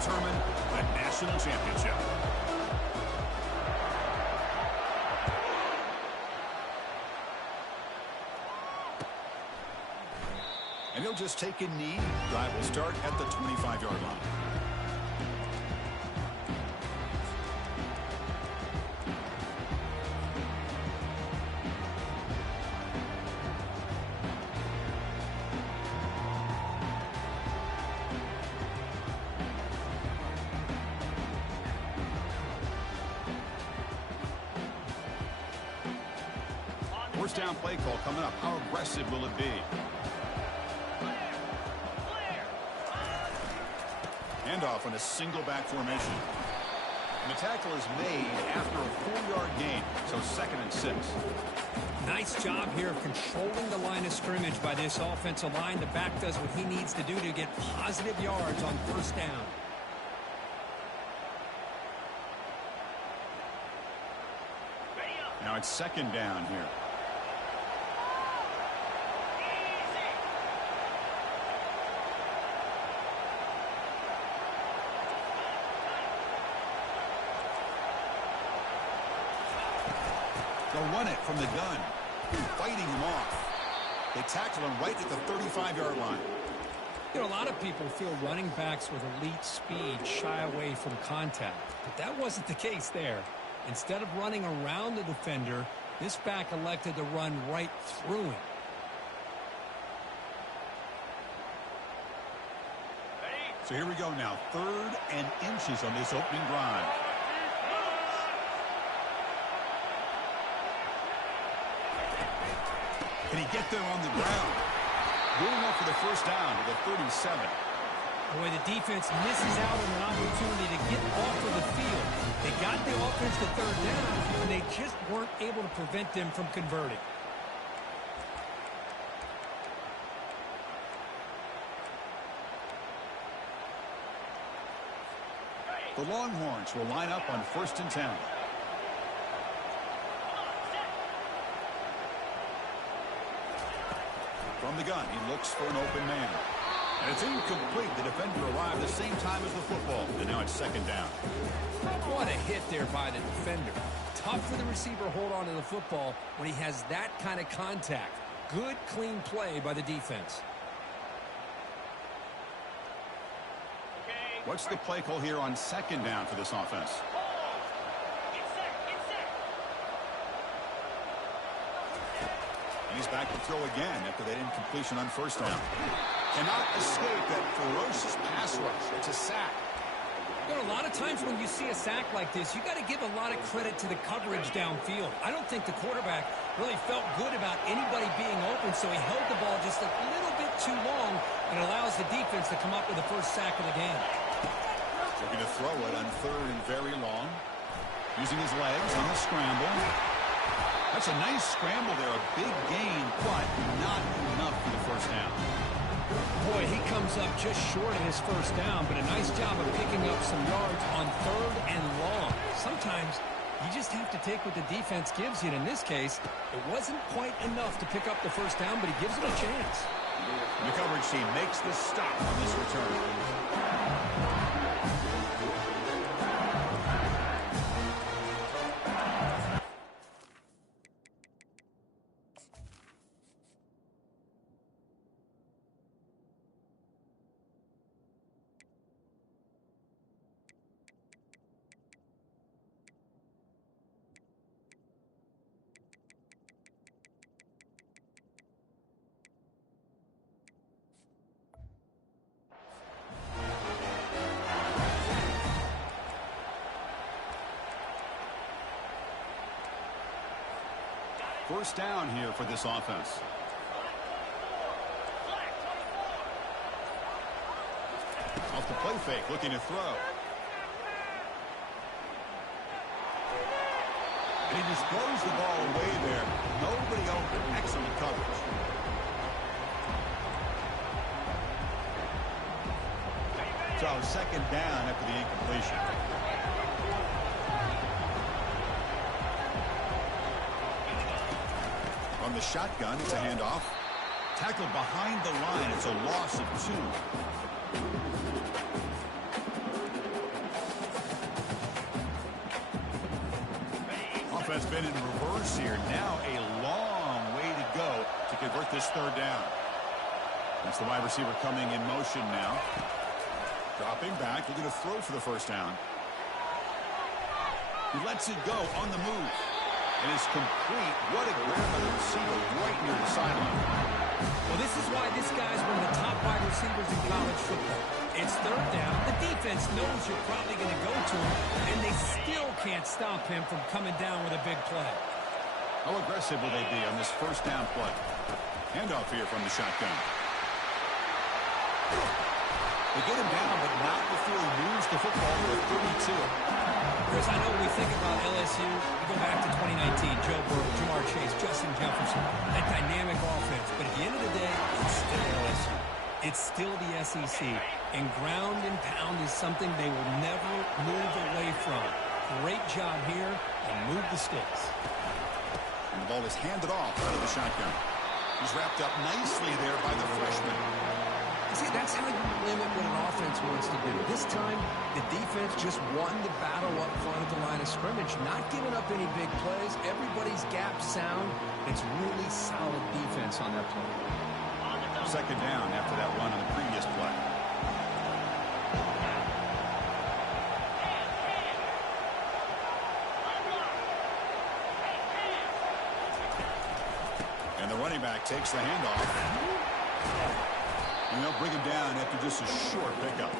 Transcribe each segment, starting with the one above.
determine the national championship. And he'll just take a knee. Drive will start at the 25-yard line. First down play call coming up. How aggressive will it be? Handoff on a single back formation. And the tackle is made after a 4-yard gain, so 2nd and 6. Nice job here of controlling the line of scrimmage by this offensive line. The back does what he needs to do to get positive yards on first down. Now it's 2nd down here. They'll run it from the gun, fighting him off. They tackle him right at the 35-yard line. You know, a lot of people feel running backs with elite speed shy away from contact, but that wasn't the case there. Instead of running around the defender, this back elected to run right through him. So here we go now, 3rd and inches on this opening drive. Can he get there on the ground? Going up for the first down to the 37. Boy, the defense misses out on an opportunity to get off of the field. They got the offense to 3rd down, and they just weren't able to prevent them from converting. The Longhorns will line up on 1st and 10. From the gun, he looks for an open man. And it's incomplete. The defender arrived the same time as the football. And now it's 2nd down. What a hit there by the defender. Tough for the receiver to hold on to the football when he has that kind of contact. Good, clean play by the defense. What's the play call here on 2nd down for this offense? And he's back to throw again after that incompletion on 1st down. Cannot escape that ferocious pass rush. It's a sack. You know, a lot of times when you see a sack like this, you got to give a lot of credit to the coverage downfield. I don't think the quarterback really felt good about anybody being open, so he held the ball just a little bit too long and allows the defense to come up with the first sack of the game. Looking to throw it on 3rd and very long. Using his legs on the scramble. That's a nice scramble there, a big gain, but not enough for the first down. Boy, he comes up just short of his first down, but a nice job of picking up some yards on 3rd and long. Sometimes you just have to take what the defense gives you, and in this case, it wasn't quite enough to pick up the first down, but he gives them a chance. The coverage team makes the stop on this return. First down here for this offense. Off the play fake, looking to throw. And he just throws the ball away there. Nobody open. Excellent coverage. So 2nd down after the incompletion. From the shotgun, it's a handoff. Tackled behind the line. It's a loss of 2. offense been in reverse here. Now a long way to go to convert this third down. That's the wide receiver coming in motion now. Dropping back, looking to throw for the first down. He lets it go on the move. And it's complete. What a grab by the receiver right near the sideline. Well, this is why this guy's one of the top wide receivers in college football. It's third down. The defense knows you're probably going to go to him, and they still can't stop him from coming down with a big play. How aggressive will they be on this first down play? Handoff here from the shotgun. They get him down, but not before he moves the football to a 32. Chris, I know when we think about LSU, we go back to 2019, Joe Burrow, Jamar Chase, Justin Jefferson, that dynamic offense. But at the end of the day, it's still LSU. It's still the SEC. And ground and pound is something they will never move away from. Great job here, and move the sticks. And the ball is handed off out of the shotgun. He's wrapped up nicely there by the freshman. See, that's how you limit what an offense wants to do. This time, the defense just won the battle up front at the line of scrimmage, not giving up any big plays. Everybody's gap sound. It's really solid defense on that play. Second down after that run on the previous play. And the running back takes the handoff. And they'll bring him down after just a short pickup.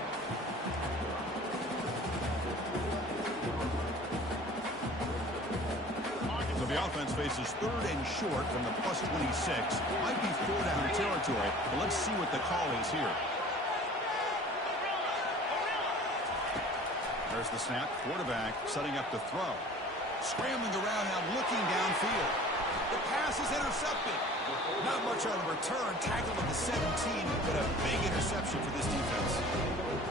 So the offense faces third and short from the +26. Might be four down territory, but let's see what the call is here. There's the snap. Quarterback setting up the throw. Scrambling around now, looking downfield. The pass is intercepted. Not much on the return. Tackled at the 17, but a big interception for this defense.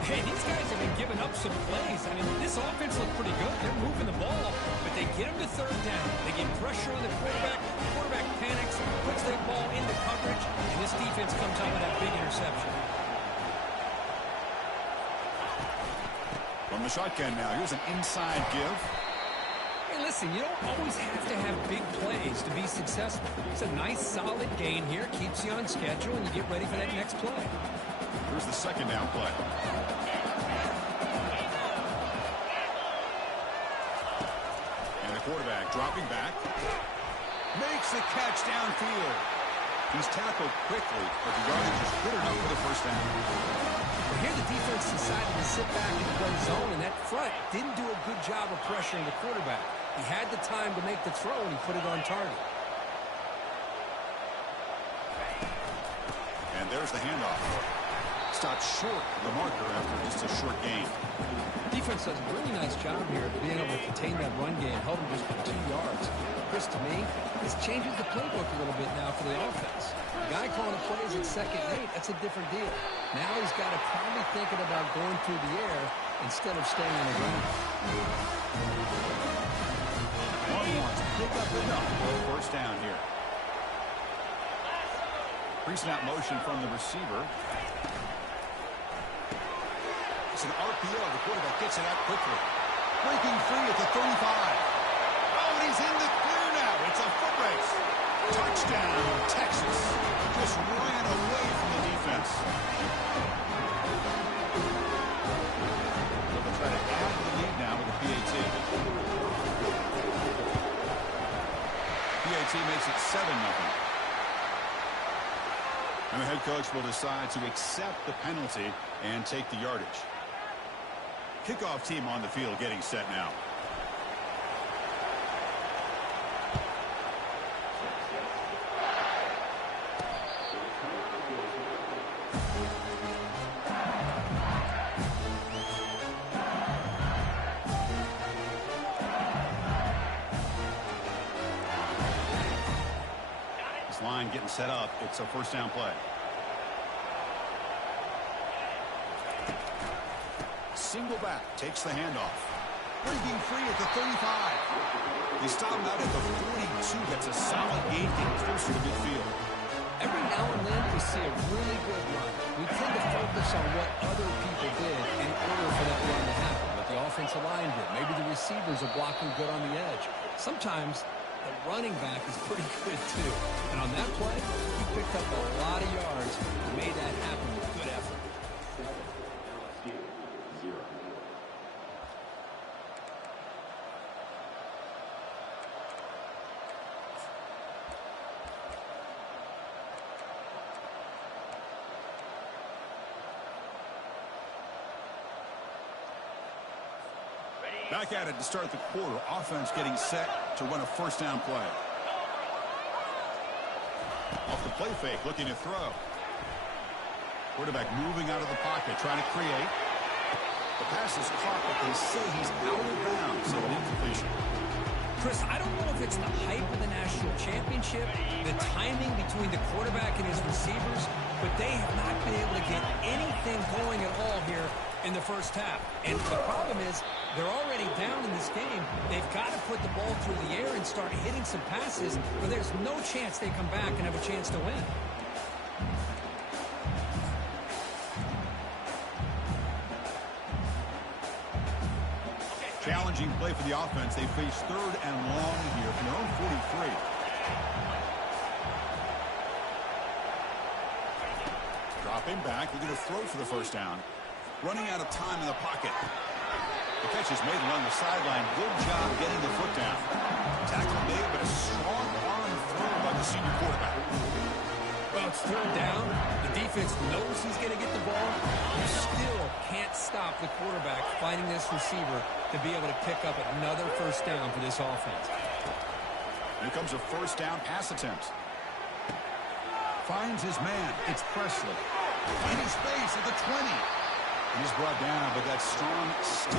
Hey, these guys have been giving up some plays. I mean, this offense looked pretty good. They're moving the ball, but they get him to third down. They get pressure on the quarterback. The quarterback panics, puts their ball into coverage, and this defense comes out with that big interception. From the shotgun now, here's an inside give. Hey, listen, you don't always have to have big plays to be successful. It's a nice, solid gain here. Keeps you on schedule, and you get ready for that next play. Here's the second down play. And the quarterback dropping back. Makes the catch downfield. He's tackled quickly, but the yardage is good enough for the first down. Well, here the defense decided to sit back and play zone, and that front didn't do a good job of pressuring the quarterback. He had the time to make the throw, and he put it on target. And there's the handoff. Stopped short of the marker after just a short gain. Defense does a really nice job here of being able to contain that run game, held him just for 2 yards. Chris, to me, this changes the playbook a little bit now for the offense. The guy calling the plays at 2nd and 8, that's a different deal. Now he's got to probably thinking about going through the air instead of staying on the ground. One wants to pick up enough for a first down here. Pre-snap motion from the receiver. It's an RPO. The quarterback gets it out quickly. Breaking free at the 35. Oh, and he's in the clear now. It's a foot race. Touchdown, Texas. Just ran away from the defense. They'll try to add to the lead now with the PAT. PAT makes it 7-0. And the head coach will decide to accept the penalty and take the yardage. Kickoff team on the field getting set now. This line getting set up. It's a first down play. Single back, takes the handoff. Breaking free at the 35. They stop him out at the 42. That's a solid gain, getting closer to midfield. Every now and then we see a really good run. We tend to focus on what other people did in order for that run to happen. What the offensive line did. Maybe the receivers are blocking good on the edge. sometimes the running back is pretty good too. And on that play, he picked up a lot of yards and made that happen with good effort. Back at it to start the quarter. Offense getting set to run a first down play. Off the play fake, looking to throw. Quarterback moving out of the pocket, trying to create. The pass is caught, but they say he's out of bounds, so an incompletion. Chris, I don't know if it's the hype of the national championship, the timing between the quarterback and his receivers, but they have not been able to get anything going at all here in the first half. And the problem is they're already down in this game. They've got to put the ball through the air and start hitting some passes, or there's no chance they come back and have a chance to win. Challenging play for the offense. They face third and long here from their own 43. Dropping back, looking to throw for the first down. Running out of time in the pocket. The catch is made along the sideline. Good job getting the foot down. Tackle made, but a strong arm throw by the senior quarterback. Well, it's third down. The defense knows he's going to get the ball. You still can't stop the quarterback finding this receiver to be able to pick up another first down for this offense. Here comes a first down pass attempt. Finds his man. It's Presley. Finding space at the 20. He's brought down, but that's strong still.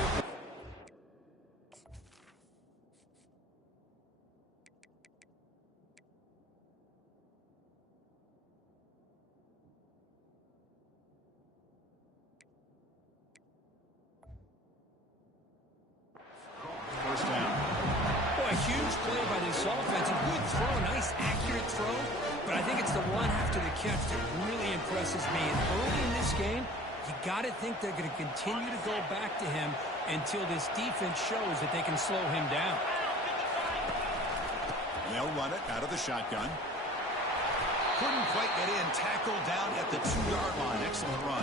First down. Boy, a huge play by this offense. A good throw, nice accurate throw. But I think it's the run after the catch that really impresses me. And early in this game, you got to think they're going to continue to go back to him until this defense shows that they can slow him down. They'll run it out of the shotgun. Couldn't quite get in. Tackle down at the 2-yard line. Excellent run.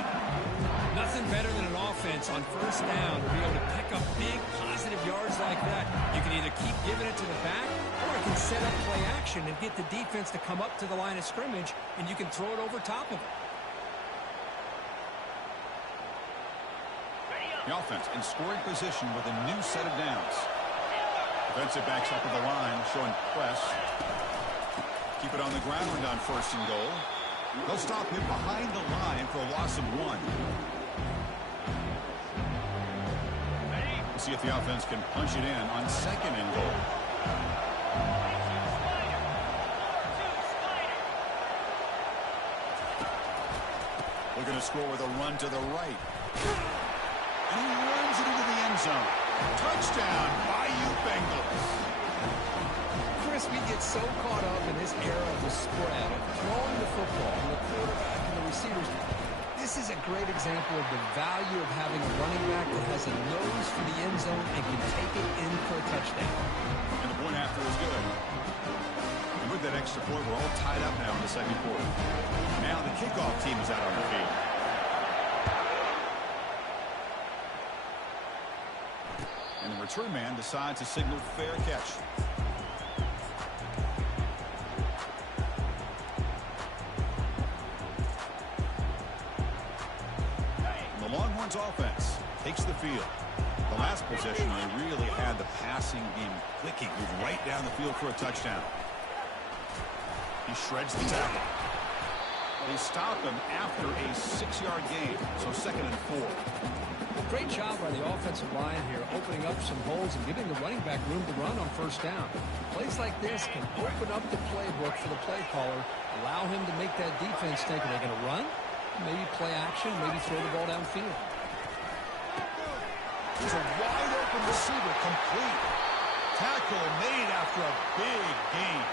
Nothing better than an offense on first down to be able to pick up big positive yards like that. You can either keep giving it to the back, or it can set up play action and get the defense to come up to the line of scrimmage, and you can throw it over top of it. The offense in scoring position with a new set of downs. Defensive backs up at the line, showing press. Keep it on the ground on first and goal. They'll stop him behind the line for a loss of 1. We'll see if the offense can punch it in on second and goal. Looking to score with a run to the right. And he runs it into the end zone. Touchdown, Bayou Bengals. Chris, we get so caught up in this era of the spread, of throwing the football, and the quarterback and the receivers. This is a great example of the value of having a running back that has a nose for the end zone and can take it in for a touchdown. And the point after is good. And with that extra point, we're all tied up now in the second quarter. Now the kickoff team is out on the field. And the return man decides to signal fair catch. And the Longhorns offense takes the field. The last possession, they really had the passing game clicking, moving right down the field for a touchdown. He shreds the tackle. They stop him after a 6-yard gain, so second and 4. Great job by the offensive line here, opening up some holes and giving the running back room to run on first down. Plays like this can open up the playbook for the play caller, allow him to make that defense think, are they going to run? Maybe play action, maybe throw the ball downfield. There's a wide open receiver, complete. Tackle made after a big gain.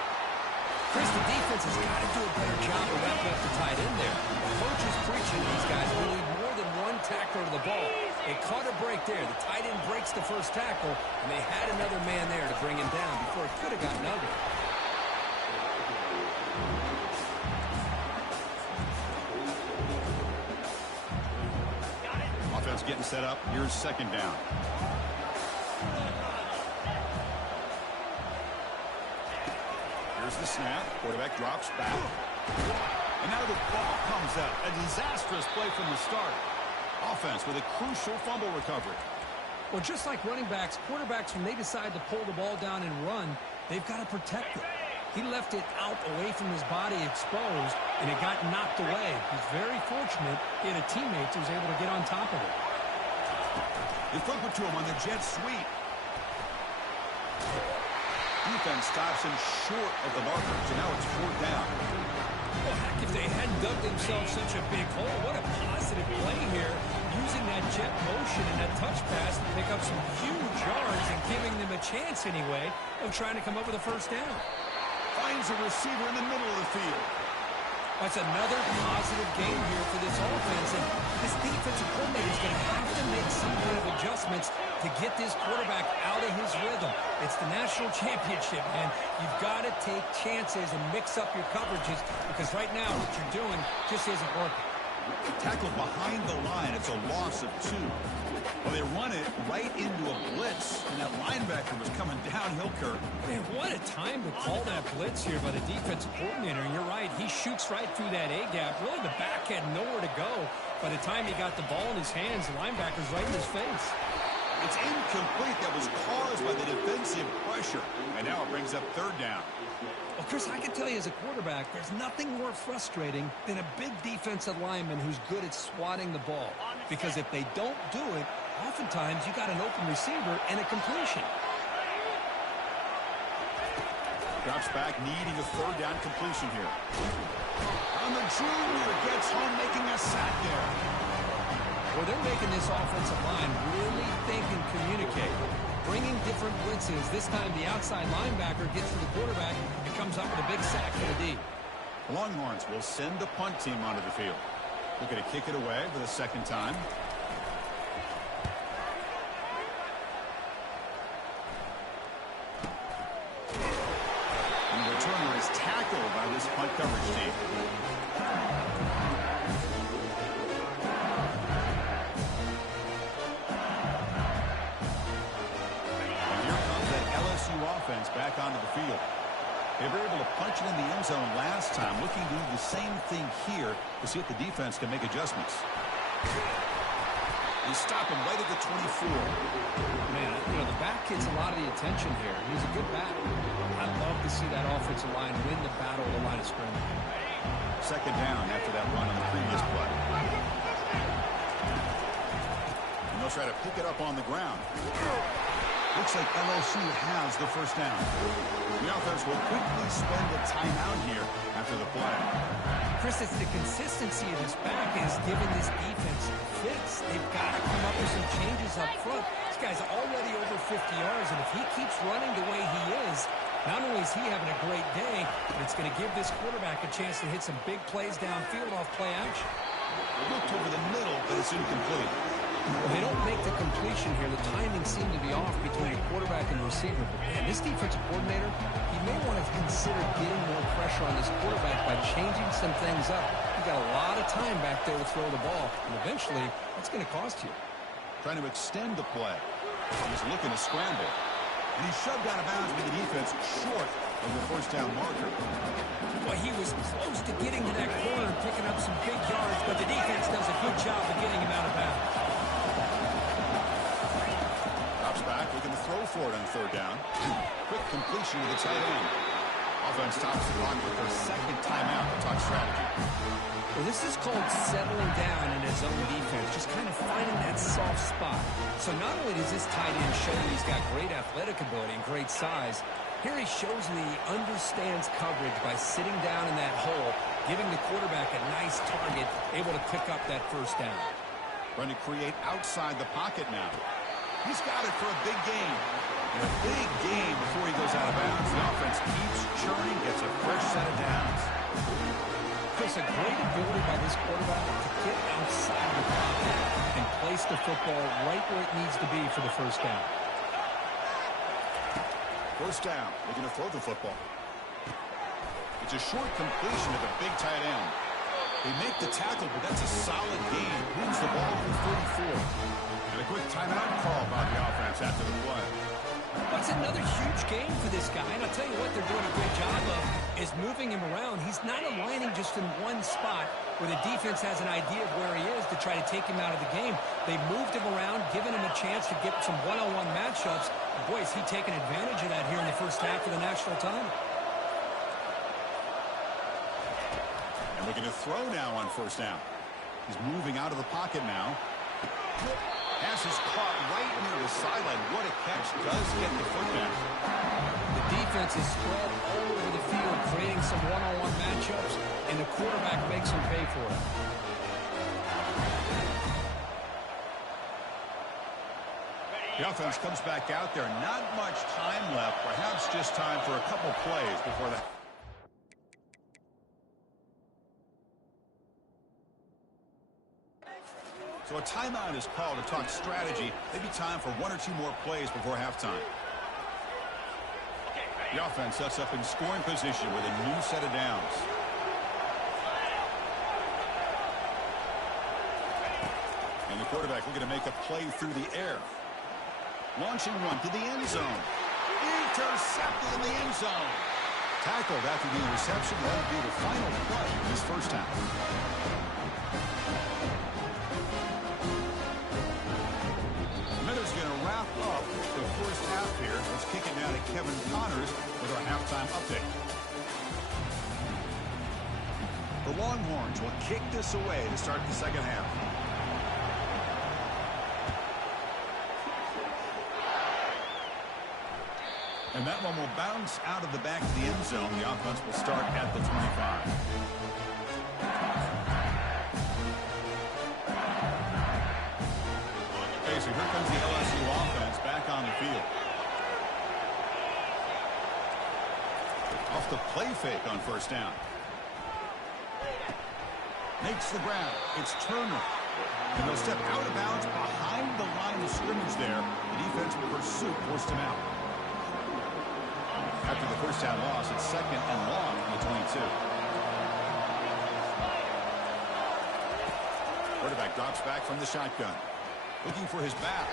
Chris, the defense has got to do a better job of wrapping up the tight end there. The coach is preaching to these guys. We need more than one tackler to the ball. It caught a break there. The tight end breaks the first tackle, and they had another man there to bring him down before it could have gotten ugly. Offense getting set up. Here's second down. Here's the snap. Quarterback drops back. And now the ball comes out. A disastrous play from the start. Offense with a crucial fumble recovery. Well, just like running backs, quarterbacks, when they decide to pull the ball down and run, they've got to protect it. He left it out away from his body exposed, and it got knocked away. He's very fortunate he had a teammate who was able to get on top of it. They flip it to him on the jet sweep. Defense stops him short of the marker, so now it's fourth down. Well, heck, if they hadn't dug themselves such a big hole, what a positive play here, using that jet motion and that touch pass to pick up some huge yards and giving them a chance anyway of trying to come up with a first down. Finds a receiver in the middle of the field. That's another positive game here for this offense, and this defensive coordinator is going to have to make some kind of adjustments to get this quarterback out of his rhythm. It's the national championship, man. You've got to take chances and mix up your coverages, because right now what you're doing just isn't working. Tackled behind the line. It's a loss of 2. Well, they run it right into a blitz, and that linebacker was coming downhill, Kirk. Man, what a time to call that blitz here by the defensive coordinator. And you're right, he shoots right through that A-gap. Really, the back had nowhere to go. By the time he got the ball in his hands, the linebacker's right in his face. It's incomplete. That was caused by the defensive pressure. And now it brings up third down. Well, Chris, I can tell you as a quarterback, there's nothing more frustrating than a big defensive lineman who's good at swatting the ball. Because if they don't do it, oftentimes you got an open receiver and a completion. Drops back, needing a third down completion here. And the junior gets home, making a sack there. Well, they're making this offensive line really think and communicate. Bringing different blitzes. This time the outside linebacker gets to the quarterback and comes up with a big sack for the D. Longhorns will send the punt team onto the field. Looking to kick it away for the second time. And the returner is tackled by this punt coverage team. Offense back onto the field. They were able to punch it in the end zone last time, looking to do the same thing here to see if the defense can make adjustments. They stop him right at the 24. Man, you know, the back gets a lot of the attention here. He's a good back. I love to see that offensive line win the battle of the line of scrimmage. Second down after that run on the previous play. And they'll try to pick it up on the ground. Looks like LSU has the first down. The offense will quickly spend a timeout here after the play. Chris, it's the consistency of this back is giving this defense fits. They've got to come up with some changes up front. This guy's already over 50 yards, and if he keeps running the way he is, not only is he having a great day, but it's going to give this quarterback a chance to hit some big plays downfield off play action. Looked over the middle, but it's incomplete. Well, they don't make the completion here. The timing seemed to be off between the quarterback and the receiver. But, man, this defensive coordinator, he may want to consider getting more pressure on this quarterback by changing some things up. He's got a lot of time back there to throw the ball, and eventually that's going to cost you. Trying to extend the play. He's looking to scramble. And he's shoved out of bounds with the defense short of the first down marker. Well, he was close to getting to that corner and picking up some big yards, but the defense does a good job of getting him out of bounds. Back, looking to throw for it on third down. Quick completion to the tight end. Offense stops the clock with their second timeout to talk strategy. Well, this is called settling down in his own defense, just kind of finding that soft spot. So not only does this tight end show that he's got great athletic ability and great size, here he shows me he understands coverage by sitting down in that hole, giving the quarterback a nice target, able to pick up that first down. Trying to create outside the pocket now. He's got it for a big game. And a big game before he goes out of bounds. The offense keeps churning, gets a fresh set of downs. Just a great ability by this quarterback to get outside the pocket and place the football right where it needs to be for the first down. First down. Looking to throw the football. It's a short completion to the big tight end. They make the tackle, but that's a solid gain. Moves the ball to the 34. And a quick timeout call by the offense after the play. That's another huge game for this guy. And I'll tell you what they're doing a great job of is moving him around. He's not aligning just in one spot where the defense has an idea of where he is to try to take him out of the game. They moved him around, given him a chance to get some one-on-one matchups. Boy, is he taking advantage of that here in the first half of the national title. And looking to throw now on first down. He's moving out of the pocket now. Pass is caught right near the sideline. What a catch. Does get the foot down. The defense is spread all over the field, creating some one-on-one matchups, and the quarterback makes them pay for it. The offense comes back out there. Not much time left. Perhaps just time for a couple plays before that. So a timeout is called to talk strategy. Maybe time for one or two more plays before halftime. The offense sets up in scoring position with a new set of downs. And the quarterback looking to make a play through the air. Launching one to the end zone. Intercepted in the end zone. Tackled after the interception. That will be the final play in this first half. Going to wrap up the first half here. Let's kick it now to Kevin Connors with our halftime update. The Longhorns will kick this away to start the second half. And that one will bounce out of the back of the end zone. The offense will start at the 25. So here comes the LSU offense back on the field. Off the play fake on first down. Makes the grab. It's Turner. And they'll step out of bounds behind the line of scrimmage there. The defense in pursuit forced him out. After the first down loss, it's second and long from the 22. Quarterback drops back from the shotgun. Looking for his back.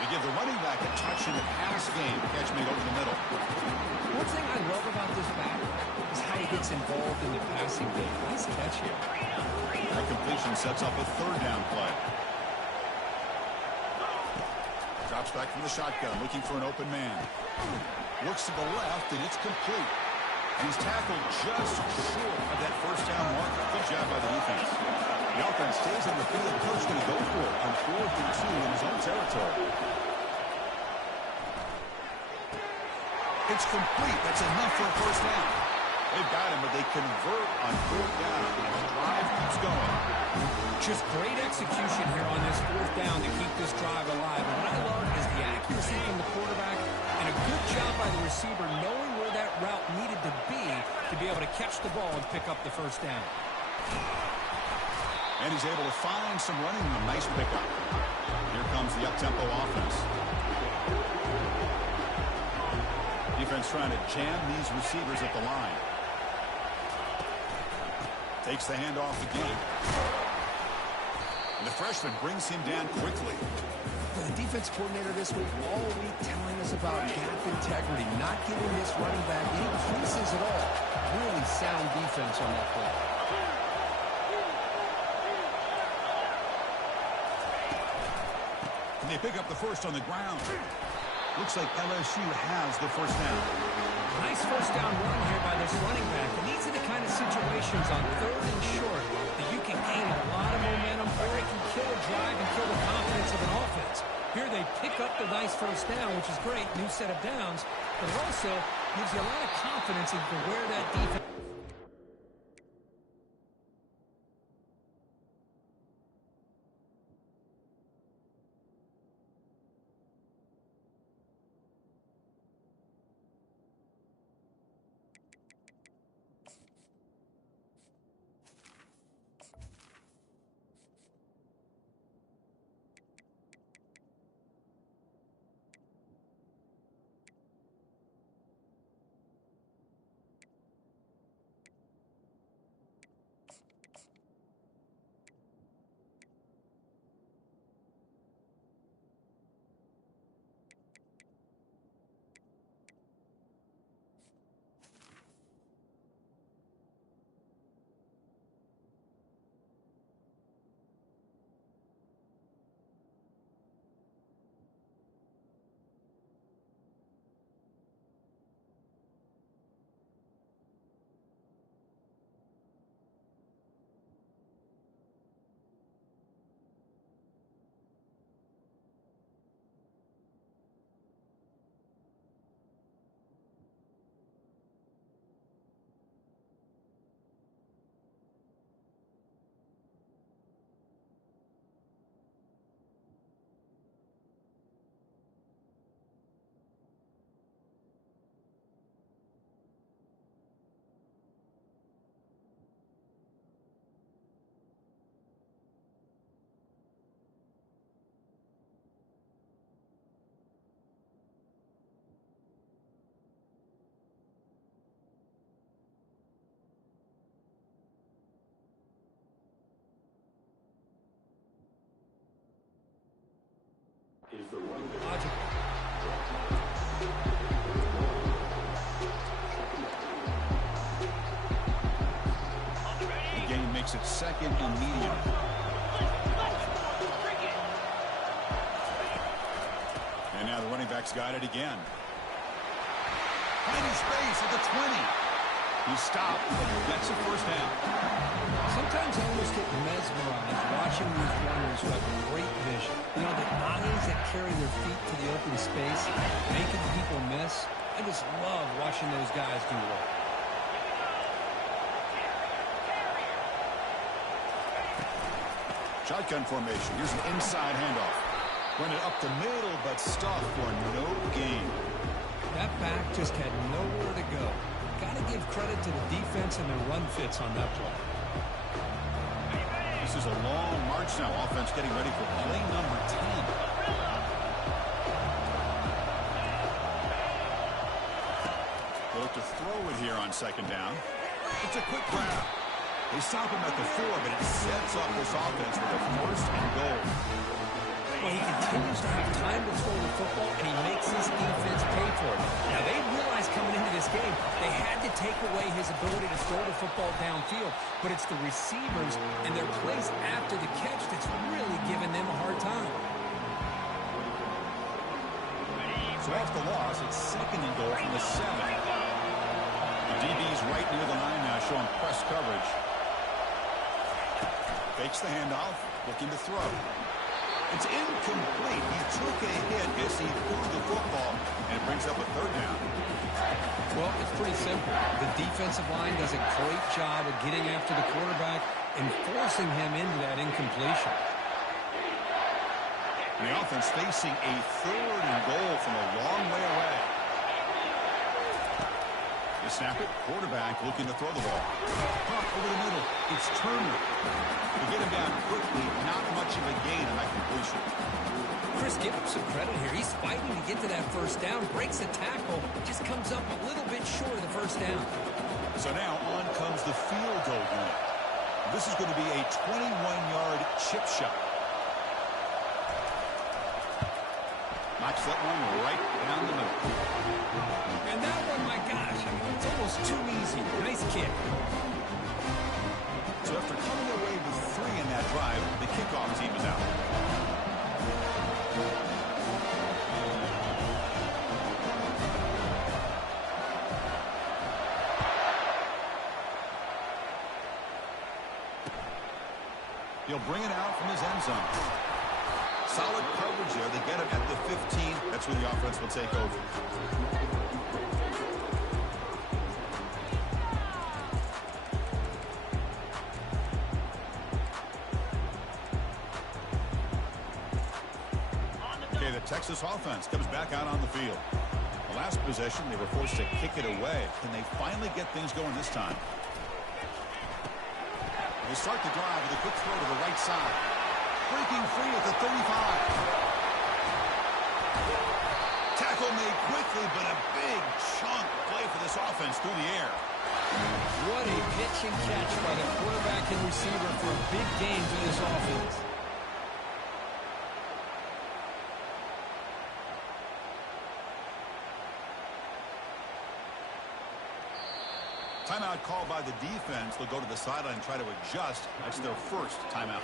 They give the running back a touch in the pass game. Catch made over the middle. One thing I love about this back is how he gets involved in the passing game. Nice catch here. That completion sets up a third down play. Drops back from the shotgun, looking for an open man. Looks to the left, and it's complete. He's tackled just short of that first down mark. Good job by the defense. The offense stays on the field. Coach going to go for it on 4th and 2 in his own territory. It's complete. That's enough for a first down. They've got him, but they convert on 4th down. And the drive keeps going. Just great execution here on this 4th down to keep this drive alive. And what I love is the accuracy from the quarterback and a good job by the receiver knowing where that route needed to be able to catch the ball and pick up the first down. And he's able to find some running room. Nice pickup. Here comes the up-tempo offense. Defense trying to jam these receivers at the line. Takes the handoff again. And the freshman brings him down quickly. The defense coordinator this week all week telling us about gap integrity, not giving this running back any creases at all. Really sound defense on that play. And they pick up the first on the ground. Looks like LSU has the first down. Nice first down run here by this running back. And these are the kind of situations on 3rd and short that you can gain a lot of momentum, or it can kill a drive and kill the confidence of an offense. Here they pick up the nice first down, which is great, new set of downs, but it also gives you a lot of confidence into where that defense. Logical. The game makes it second and medium. And now the running back's got it again. Finding space at the 20. He stopped. That's a first down. Sometimes I almost get mesmerized watching these runners who have great vision. You know, the eyes that carry their feet to the open space, making people miss. I just love watching those guys do work. Shotgun formation. Here's an inside handoff. Run it up the middle, but stuffed for no gain. That back just had nowhere to go. Got to give credit to the defense and their run fits on that play. This is a long march now. Offense getting ready for play number 10. They look to throw it here on second down. It's a quick grab. They stop him at the 4, but it sets up this offense with a first and goal. Well, he continues to have time to throw the football, and he makes his defense pay for it. Now, they realized coming into this game they had to take away his ability to throw the football downfield, but it's the receivers and their plays after the catch that's really giving them a hard time. So after the loss, it's second and goal from the 7. The DB's right near the line now, showing press coverage. Fakes the handoff, looking to throw. It's incomplete. He took a hit as he threw the football, and it brings up a third down. Well, it's pretty simple. The defensive line does a great job of getting after the quarterback and forcing him into that incompletion. And the offense facing a third and goal from a long way away. They snap it. Quarterback looking to throw the ball. Pop over the middle. It's Turner. To get him down quickly, not much of a gain on that completion. Chris, give him some credit here. He's fighting to get to that first down, breaks a tackle, just comes up a little bit short of the first down. So now on comes the field goal unit. This is going to be a 21-yard chip shot. Knocks that one right down the middle. And that one, my gosh, I mean, it's almost too easy. Nice kick. So after coming away with 3 in that drive, the kickoff team is out. He'll bring it out from his end zone. Solid coverage there. They get him at the 15. That's where the offense will take over. Okay, the Texas offense comes back out on the field. The last possession, they were forced to kick it away. Can they finally get things going this time? They start the drive with a quick throw to the right side. Breaking free at the 35. Tackle made quickly, but a big chunk play for this offense through the air. What a pitch and catch by the quarterback and receiver for a big gain for this offense. Timeout called by the defense. They'll go to the sideline and try to adjust. That's their first timeout.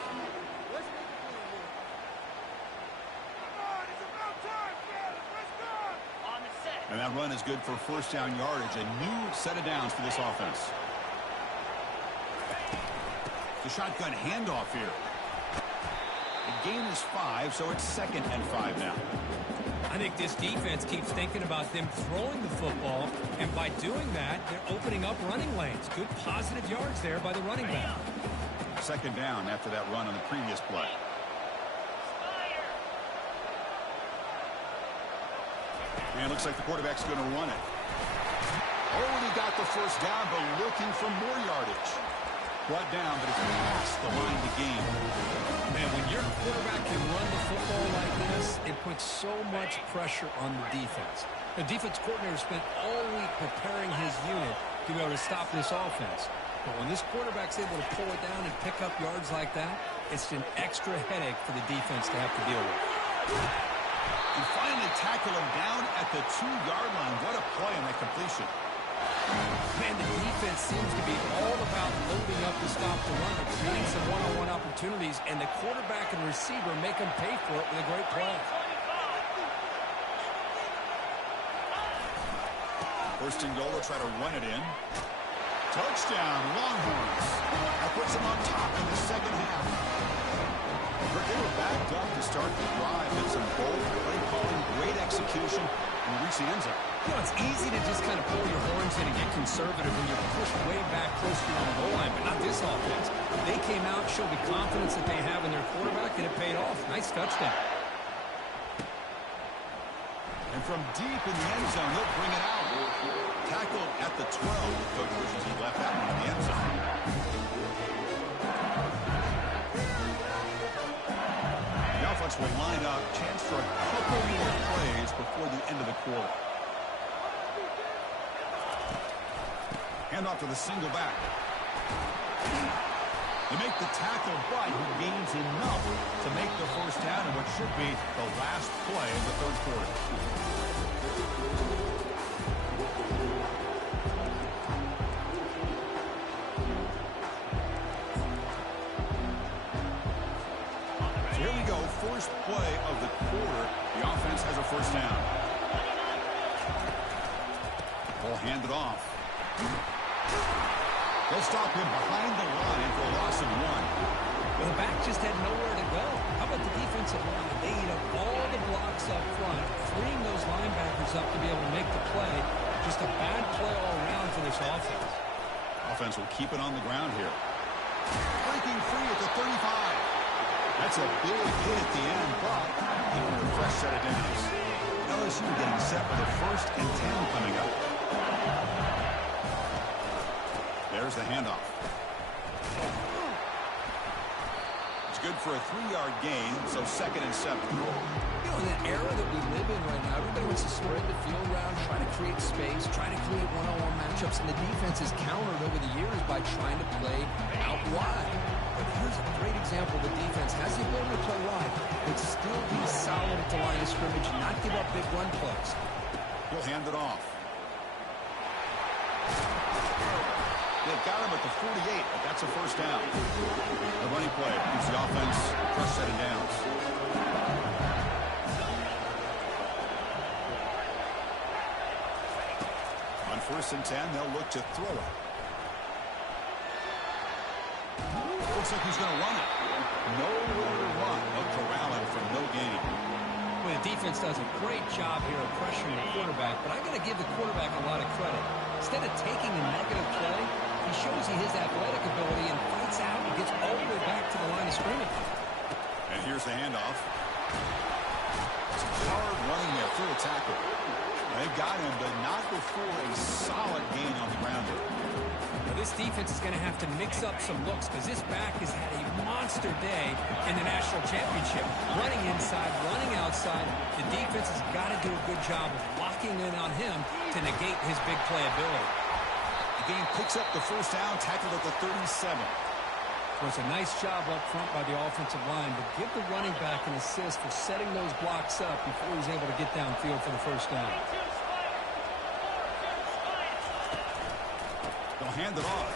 And that run is good for first down yardage. A new set of downs for this offense. The shotgun handoff here. The gain is 5, so it's second and 5 now. I think this defense keeps thinking about them throwing the football, and by doing that, they're opening up running lanes. Good positive yards there by the running back. Second down after that run on the previous play. And it looks like the quarterback's going to run it. Already got the first down, but looking for more yardage. Brought down, but it's past the line to gain. Man, when your quarterback can run the football like this, it puts so much pressure on the defense. The defense coordinator spent all week preparing his unit to be able to stop this offense. But when this quarterback's able to pull it down and pick up yards like that, it's an extra headache for the defense to have to deal with. And finally tackle him down at the 2-yard line. What a play on that completion. Man, the defense seems to be all about loading up to stop the run, creating some one-on-one opportunities, and the quarterback and receiver make them pay for it with a great play. First and goal, they'll try to run it in. Touchdown, Longhorns. That puts them on top in the second half. They were backed up to start the drive. It's some bold play calling, great execution, and reach the end zone. You know, it's easy to just kind of pull your horns in and get conservative when you're pushed way back close to your own goal line, but not this offense. They came out, showed the confidence that they have in their quarterback, and it paid off. Nice touchdown. And from deep in the end zone, he'll bring it out. Tackled at the 12. The coach wishes he left that one in the end zone. The offense will line up. Chance for a couple more plays before the end of the quarter. Handoff to the single back. They make the tackle, but he gains enough to make the first down in what should be the last play of the third quarter. So here we go, first play of the quarter. The offense has a first down. Ball handed off. They'll stop him behind the line for a loss of 1. Well, the back just had nowhere to go. How about the defensive line? They eat up all the blocks up front, freeing those linebackers up to be able to make the play. Just a bad play all around for this offense. Offense will keep it on the ground here. Breaking free at the 35. That's a big hit at the end, but even a fresh set of downs. LSU getting set with a 1st and 10 coming up. There's the handoff. It's good for a 3-yard gain, so 2nd and 7. You know, in the era that we live in right now, everybody wants to spread the field around, try to create space, try to create one-on-one matchups, and the defense has countered over the years by trying to play out wide. But here's a great example. The defense has the ability to play wide, but still be solid at the line of scrimmage and not give up big run plays. He'll hand it off. They've got him at the 48, but that's a first down. The running play gives the offense a fresh set of downs. On 1st and 10, they'll look to throw it. Looks like he's going to run it. Nowhere to run. They'll corral him for no gain. Well, the defense does a great job here of pressuring the quarterback, but I got to give the quarterback a lot of credit. Instead of taking a negative play, he shows you his athletic ability and fights out and gets all the way back to the line of scrimmage. And here's the handoff. It's hard running there through a tackle. They got him, but not before a solid gain on the ground there. Now, this defense is going to have to mix up some looks because this back has had a monster day in the national championship. Running inside, running outside. The defense has got to do a good job of locking in on him to negate his big play ability. The game picks up the first down, tackled at the 37. Well, it's a nice job up front by the offensive line, but give the running back an assist for setting those blocks up before he's able to get downfield for the first down. They'll hand it off.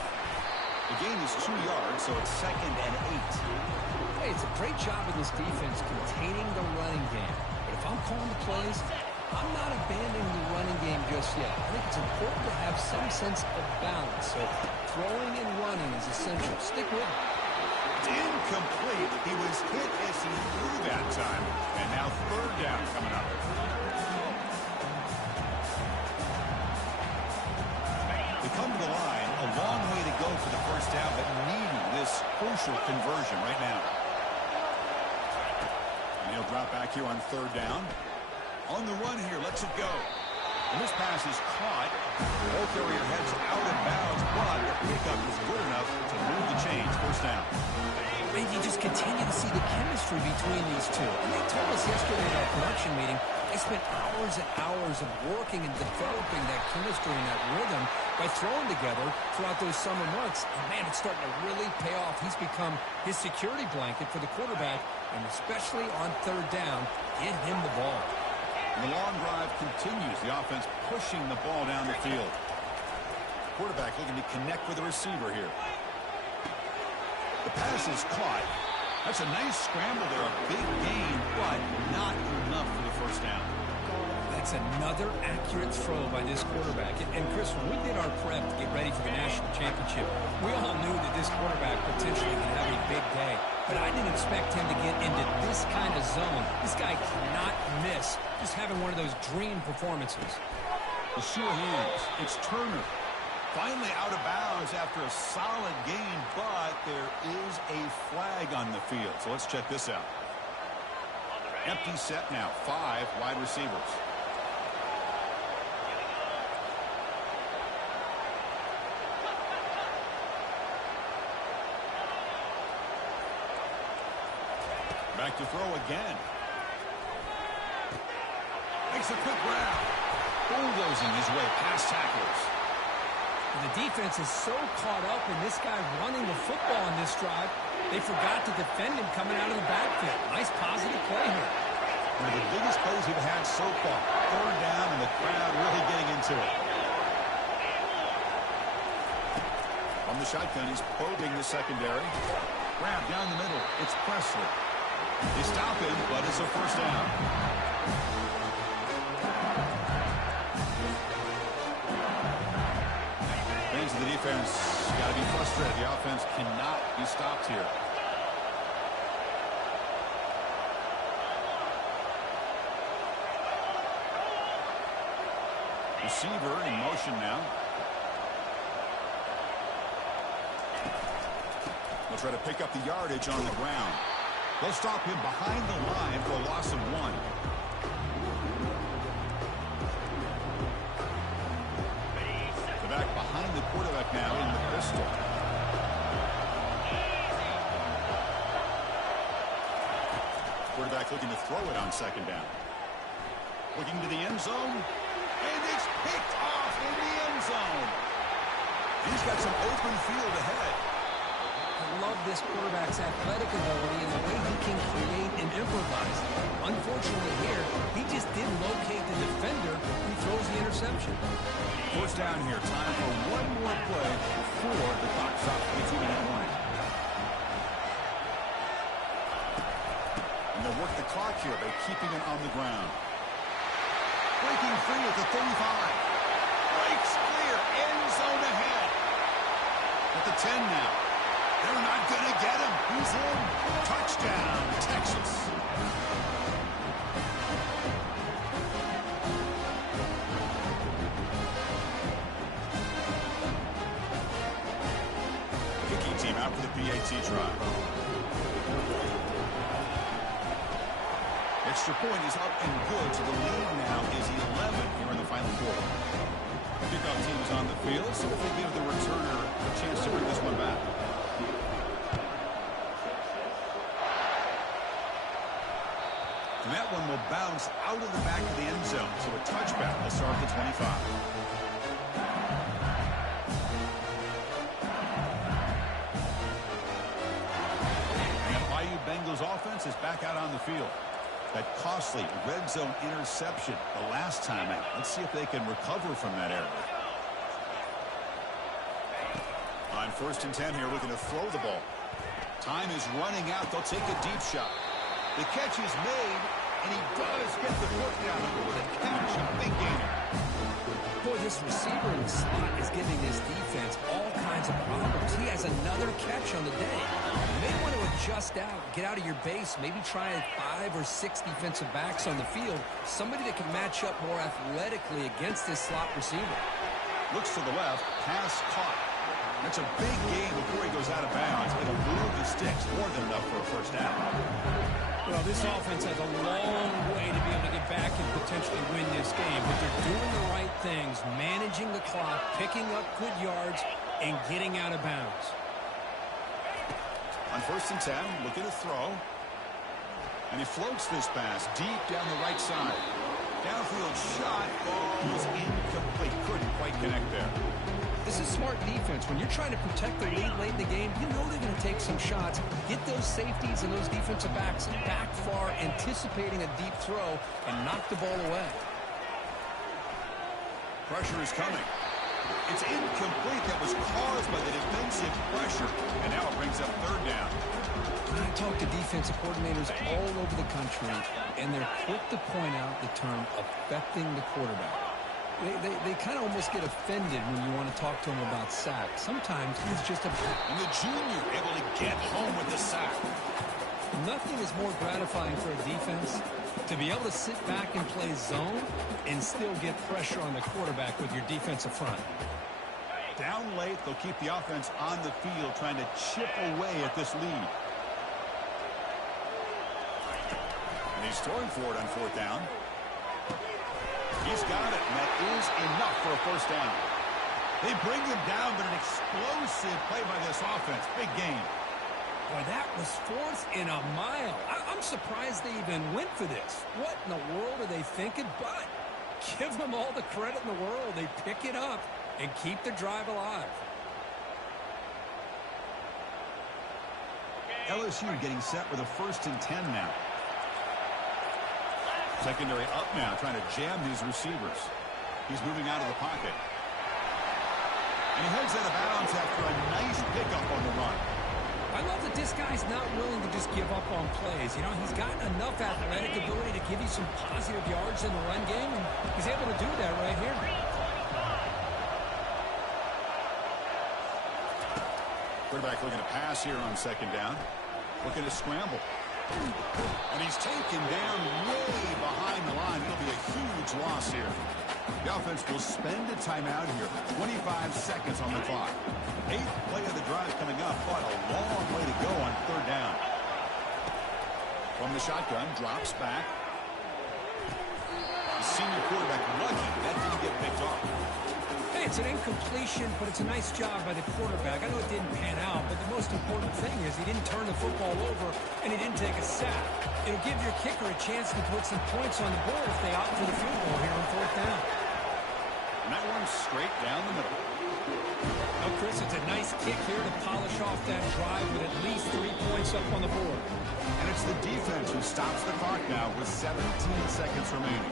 The gain is 2 yards, so it's 2nd and 8. Hey, it's a great job of this defense containing the running game. But if I'm calling the plays, I'm not abandoning the running game just yet. I think it's important to have some sense of balance. So throwing and running is essential. Stick with it. It's incomplete. He was hit as he threw that time. And now 3rd down coming up. They come to the line. A long way to go for the first down, but needing this crucial conversion right now. And he'll drop back here on 3rd down. On the run here, lets it go. And this pass is caught. Ball carrier heads out of bounds, but the pickup is good enough to move the chains. First down. And you just continue to see the chemistry between these two. And they told us yesterday at our production meeting, they spent hours and hours of working and developing that chemistry and that rhythm. by throwing together throughout those summer months. And, man, it's starting to really pay off. He's become his security blanket for the quarterback, and especially on third down, get him the ball. And the long drive continues. The offense pushing the ball down the field. Quarterback looking to connect with the receiver here. The pass is caught. That's a nice scramble there. A big gain, but not enough for the first down. That's another accurate throw by this quarterback. And Chris, when we did our prep to get ready for the national championship, we all knew that this quarterback potentially could have a big day. But I didn't expect him to get into this kind of zone. This guy cannot miss. Just having one of those dream performances. The sure hands. It's Turner. Finally out of bounds after a solid gain, but there is a flag on the field. So let's check this out. Empty set now. 5 wide receivers. Back to throw again. Makes a quick grab. Bulldozing his way past tacklers. And the defense is so caught up in this guy running the football on this drive, they forgot to defend him coming out of the backfield. Nice positive play here. One of the biggest plays we've had so far. Third down and the crowd really getting into it. On the shotgun, he's probing the secondary. Grab down the middle. It's Presley. They stop him, but it's a first down. Fans of the defense got to be frustrated. The offense cannot be stopped here. Receiver in motion now. They'll try to pick up the yardage on the ground. They'll stop him behind the line for a loss of 1. The back behind the quarterback now in the pistol. Quarterback looking to throw it on second down. Looking to the end zone. And it's picked off in the end zone. He's got some open field ahead. I love this quarterback's athletic ability and the way he can create and improvise. Unfortunately here, he just didn't locate the defender who throws the interception. First down here. Time for one more play before the clock stops the 2-minute warning. And they'll work the clock here by keeping it on the ground. Breaking free at the 35. Breaks clear. End zone ahead. At the 10 now. They're not going to get him. He's in. Touchdown, Texas. Kicking team out for the PAT try. Extra point is up and good, so the lead now is 11 here in the final quarter. Kickoff team is on the field, so if we give the returner a chance to bring this one back. And that one will bounce out of the back of the end zone, so a touchback will start at the 25. And Bayou Bengals offense is back out on the field. That costly red zone interception the last time out. Let's see if they can recover from that error. On 1st and 10 here, looking to throw the ball. Time is running out. They'll take a deep shot. The catch is made, and he does get the foot down. With a catch, a big gainer. Boy, this receiver in the slot is giving this defense all kinds of problems. He has another catch on the day. You may want to adjust out, get out of your base, maybe try 5 or 6 defensive backs on the field. Somebody that can match up more athletically against this slot receiver. Looks to the left, pass caught. That's a big gain before he goes out of bounds. It'll move the sticks more than enough for a first down. Well, this offense has a long way to be able to get back and potentially win this game, but they're doing the right things, managing the clock, picking up good yards, and getting out of bounds. On 1st and 10, looking to throw. And he floats this pass deep down the right side. Downfield shot, ball was incomplete. Couldn't quite connect there. This is smart defense. When you're trying to protect the lead late in the game, you know they're going to take some shots. Get those safeties and those defensive backs back far, anticipating a deep throw, and knock the ball away. Pressure is coming. It's incomplete. That was caused by the defensive pressure. And now it brings up third down. I talk to defensive coordinators all over the country, and they're quick to point out the term affecting the quarterback. They kind of almost get offended when you want to talk to them about sacks. Sometimes it's just a... And the junior able to get home with the sack. Nothing is more gratifying for a defense to be able to sit back and play zone and still get pressure on the quarterback with your defensive front. Down late, they'll keep the offense on the field trying to chip away at this lead. And he's throwing for it on fourth down. He's got it, and that is enough for a first down. They bring him down, but an explosive play by this offense. Big game. Boy, that was fourth in a mile. I'm surprised they even went for this. What in the world are they thinking? But give them all the credit in the world. They pick it up and keep the drive alive. LSU getting set with a 1st and 10 now. Secondary up now, trying to jam these receivers. He's moving out of the pocket. And he heads out of bounds after a nice pickup on the run. I love that this guy's not willing to just give up on plays. You know, he's got enough athletic ability to give you some positive yards in the run game, and he's able to do that right here. Quarterback looking to pass here on second down. Looking to scramble. And he's taken down way behind the line. It'll be a huge loss here. The offense will spend a timeout here. 25 seconds on the clock. 8th play of the drive coming up, but a long way to go on third down. From the shotgun, drops back. The senior quarterback lucky that didn't get picked off. Hey, it's an incompletion, but it's a nice job by the quarterback. I know it didn't pan out, but the most important thing is he didn't turn the football over and he didn't take a sack. It'll give your kicker a chance to put some points on the board if they opt for the field goal here on fourth down. And that one's straight down the middle. Now, Chris, it's a nice kick here to polish off that drive with at least 3 points up on the board. And it's the defense who stops the clock now with 17 seconds remaining.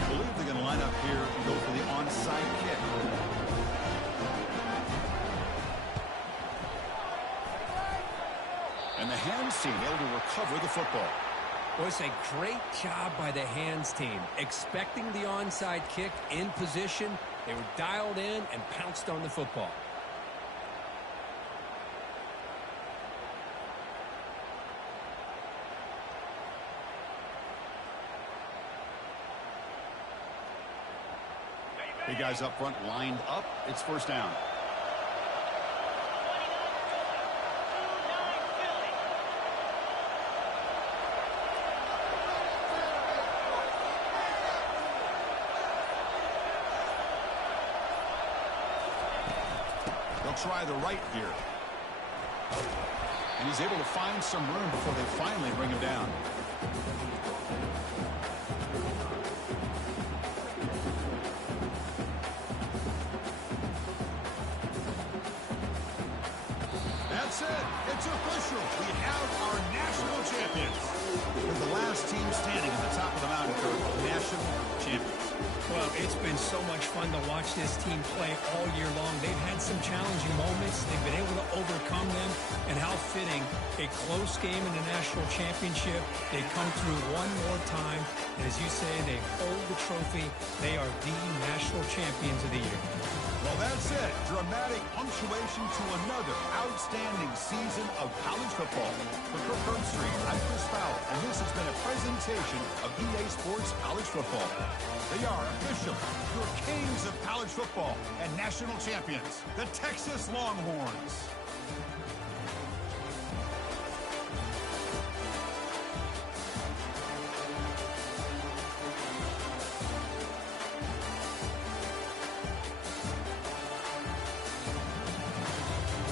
I believe they're going to line up here and go for the onside kick. And the hands team able to recover the football. Boy, it's a great job by the hands team. Expecting the onside kick in position, they were dialed in and pounced on the football. Big guys up front lined up. It's first down. They'll try the right here. And he's able to find some room before they finally bring him down. That's it. It's official. We have our national champions. With the last team standing at the top of the mountain for national champions. Well, it's been so much fun to watch this team play all year long. They've had some challenging moments. They've been able to overcome them. And how fitting, a close game in the national championship. They come through one more time. And as you say, they hold the trophy. They are the national champions of the year. Well, that's it. Dramatic punctuation to another outstanding season of college football. For Kirk Herbstreit, I'm Chris Fowler, and this has been a presentation of EA Sports College Football. They are officially your kings of college football and national champions, the Texas Longhorns.